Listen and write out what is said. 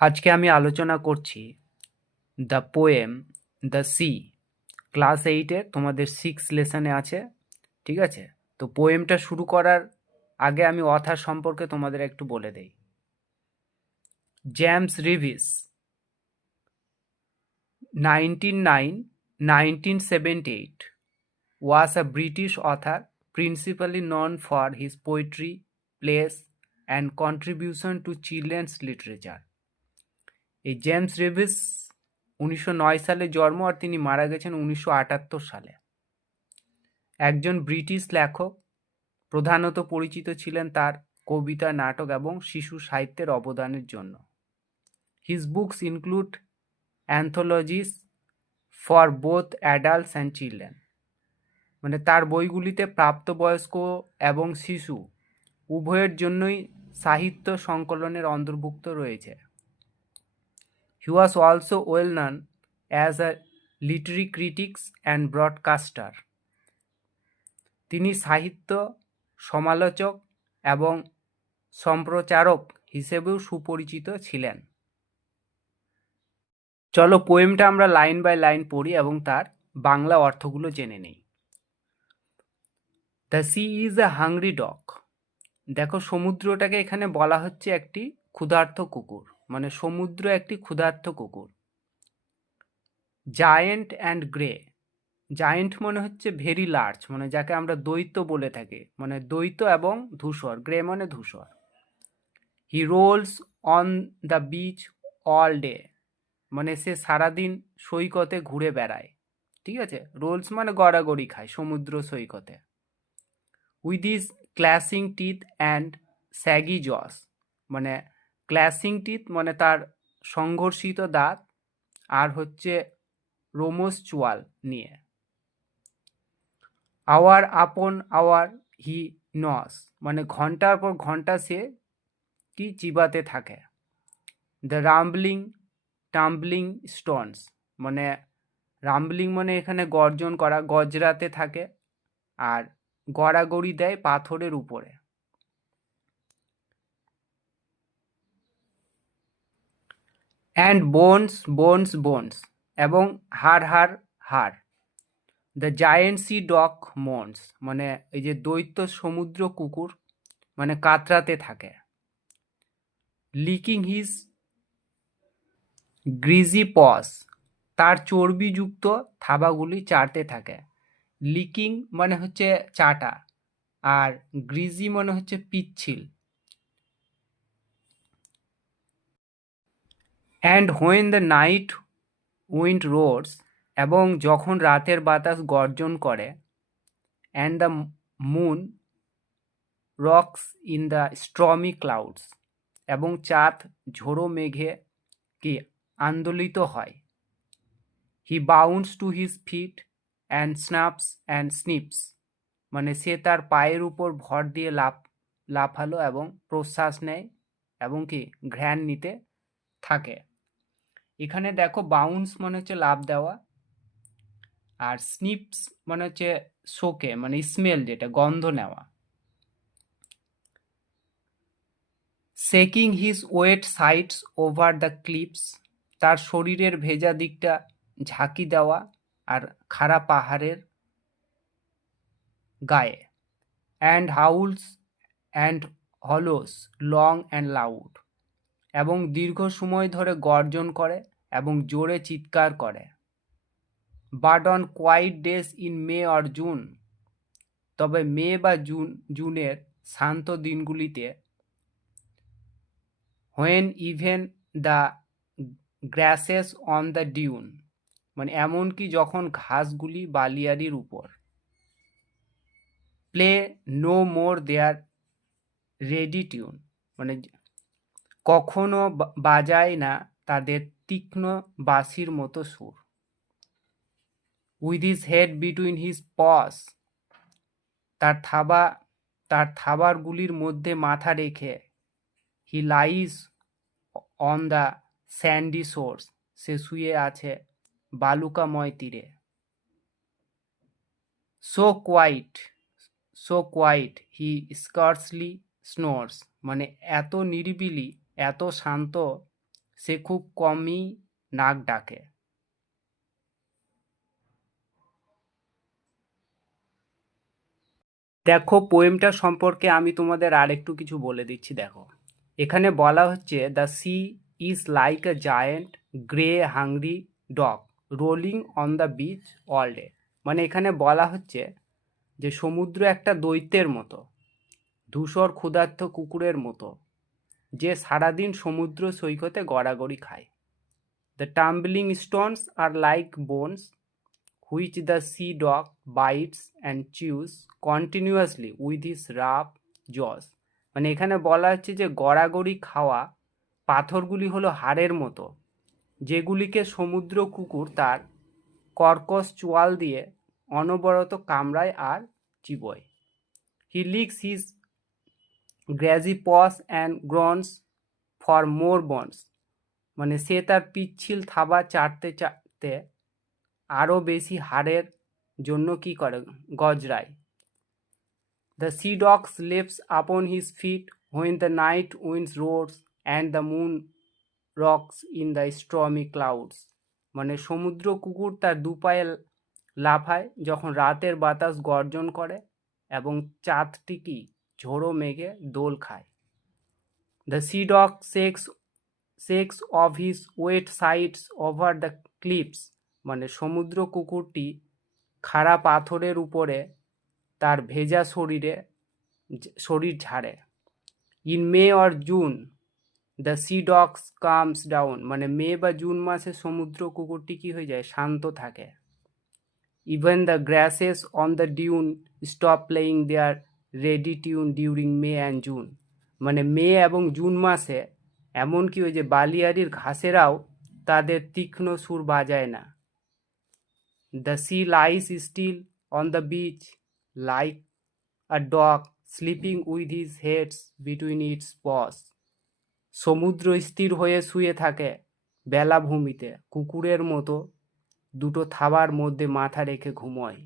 আজকে আমি আলোচনা করছি the poem the sea. Class 8-এর তোমাদের 6 লেসনে আছে। ঠিক আছে, তো পোয়েমটা শুরু করার আগে আমি অথার সম্পর্কে তোমাদের একটু বলে দেই। James Reeves 1909-1978 was a British author principally known for his poetry, plays and contribution to children's literature. এই জেমস রিভিস 1909 সালে জন্ম আর তিনি মারা গেছেন 1978 সালে। একজন ব্রিটিশ লেখক, প্রধানত পরিচিত ছিলেন তার কবিতা, নাটক এবং শিশু সাহিত্যের অবদানের জন্য। His books include anthologies for both adults and children, মানে তার বইগুলিতে প্রাপ্তবয়স্ক এবং শিশু উভয়ের জন্যই সাহিত্য সংকলনের অন্তর্ভুক্ত রয়েছে। He was also well known as a literary critic and broadcaster. তিনি সাহিত্য সমালোচক এবং সম্প্রচারক হিসেবেও সুপরিচিত ছিলেন। চলো পোয়েমটা আমরা লাইন বাই লাইন পড়ি এবং তার বাংলা অর্থগুলো জেনে নেই। The sea is a hungry dog. দেখো, সমুদ্রটাকে এখানে বলা হচ্ছে একটি ক্ষুধার্ত কুকুর, মানে সমুদ্র একটি ক্ষুধার্ত কুকুর। জায়েন্ট অ্যান্ড গ্রে, জায়েন্ট মানে হচ্ছে ভেরি লার্জ, মানে যাকে আমরা দৈত্য বলে থাকি, মানে দৈত্য এবং ধূসর, গ্রে মানে ধূসর। He rolls on the beach all day, মানে সে সারাদিন সৈকতে ঘুরে বেড়ায়। ঠিক আছে, রোলস মানে গড়াগড়ি খায় সমুদ্র সৈকতে। With is clashing teeth and shaggy jaws, মানে ক্ল্যাশিং টিথ মানে তার সংঘর্ষিত দাঁত আর হচ্ছে রোমস চোয়াল নিয়ে। আওয়ার আপন আওয়ার হি নস, মানে ঘন্টার পর ঘন্টা সে কি চিবাতে থাকে। দ্য রাম্বলিং টাম্বলিং স্টোনস, মানে রাম্বলিং মানে এখানে গর্জন করা, গজরাতে থাকে আর গড়াগড়ি দেয় পাথরের উপরে। অ্যান্ড বোনস বোনস বোনস, এবং হাড় হাড় হাড়। দ্য জায়েন্ট সি ডগ মোনস, মানে এই যে দৈত্য সমুদ্র কুকুর মানে কাতরাতে থাকে। লিকিং হিজ গ্রিজি পস, তার চর্বিযুক্ত থাবাগুলি চাটতে থাকে। লিকিং মানে হচ্ছে চাটা আর গ্রিজি মানে হচ্ছে পিচ্ছিল। And when the night wind roars, এবং যখন রাতের বাতাস গর্জন করে। And the moon rocks in the stormy clouds, এবং চাঁদ ঝোড়ো মেঘে কি আন্দোলিত হয়। He bounds to his feet and snaps and snips, মানে সে তার পায়ের উপর ভর দিয়ে লাফালো এবং প্রশ্বাস নেয় এবং কি ঘ্রাণ নিতে থাকে। এখানে দেখো, বাউন্স মানে হচ্ছে লাফ দেওয়া, আর স্নিপস মানে হচ্ছে শোকে, মানে স্মেল, যেটা গন্ধ নেওয়া। Shaking his wet sides over the cliffs, তার শরীরের ভেজা দিকটা ঝাঁকি দেওয়া আর খাড়া পাহাড়ের গায়ে। And Howl's and hollows long and loud, এবং দীর্ঘ সময় ধরে গর্জন করে এবং জোরে চিৎকার করে। But on quiet days in May or June, তবে মে বা জুনের শান্ত দিনগুলিতে। When even the grasses on the dune, মানে এমনকি যখন ঘাসগুলি বালিয়াড়ির উপর। Play no more their reedy tune, মানে কখনো বাজায় না তাদের তীক্ষ্ণ বাঁশির মতো সুর। With his head between his paws, তার থাবারগুলির মধ্যে মাথা রেখে। He lies on the sandy shores, সে শুয়ে আছে বালুকাময় তীরে। সো কোয়াইট হি স্কার্সলি স্নোর্স, মানে এত নিরিবিলি, এত শান্ত, সে খুব কমই নাক ডাকে। দেখো, পোয়েমটা সম্পর্কে আমি তোমাদের আরেকটু কিছু বলে দিচ্ছি। দেখো, এখানে বলা হচ্ছে the sea is like a giant grey hungry dog rolling on the beach all day. মানে এখানে বলা হচ্ছে যে সমুদ্র একটা দৈত্যের মতো, ধূসর ক্ষুধার্ত কুকুরের মতো, যে সারাদিন সমুদ্র সৈকতে গড়াগড়ি খায়। The tumbling stones are like bones which the sea dog bites and chews continuously with his rough jaws। মানে এখানে বলা হচ্ছে যে গড়াগড়ি খাওয়া পাথরগুলি হলো হাড়ের মতো, যেগুলিকে সমুদ্র কুকুর তার কর্কশ চোয়াল দিয়ে অনবরত কামড়ায় আর চিবোয়। He licks his greasy paws and groans for more bones. মানে সে তার পিচ্ছিল থাবা চাটতে চাটতে আরও বেশি হাড়ের জন্য কি করে, গজরায়। The sea dog slips upon his feet when the night winds roars and the moon rocks in the stormy clouds. মানে সমুদ্র কুকুর তার দুপায়ে লাফায় যখন রাতের বাতাস গর্জন করে এবং চাঁদটিকি ঝোড়ো মেঘে দোল খায়। The sea dog shakes of his wet sides over the cliffs। মানে সমুদ্র কুকুরটি খাড়া পাথরের উপরে তার ভেজা শরীর ঝাড়ে। In May or June the sea dogs comes down. মানে মে বা জুন মাসে সমুদ্র কুকুরটি কি হয়ে যায়, শান্ত থাকে। Even the grasses on the dune stop playing their reedy tune during May and June. মানে মে এবং জুন মাসে এমনকি ওই যে বালিয়াড়ির ঘাসেরাও তাদের তীক্ষ্ণ সুর বাজায় না। The sea lies still on the beach like a dog sleeping with his heads between its paws. সমুদ্র স্থির হয়ে শুয়ে থাকে বেলাভূমিতে কুকুরের মতো দুটো থাবার মধ্যে মাথা রেখে ঘুমোয়।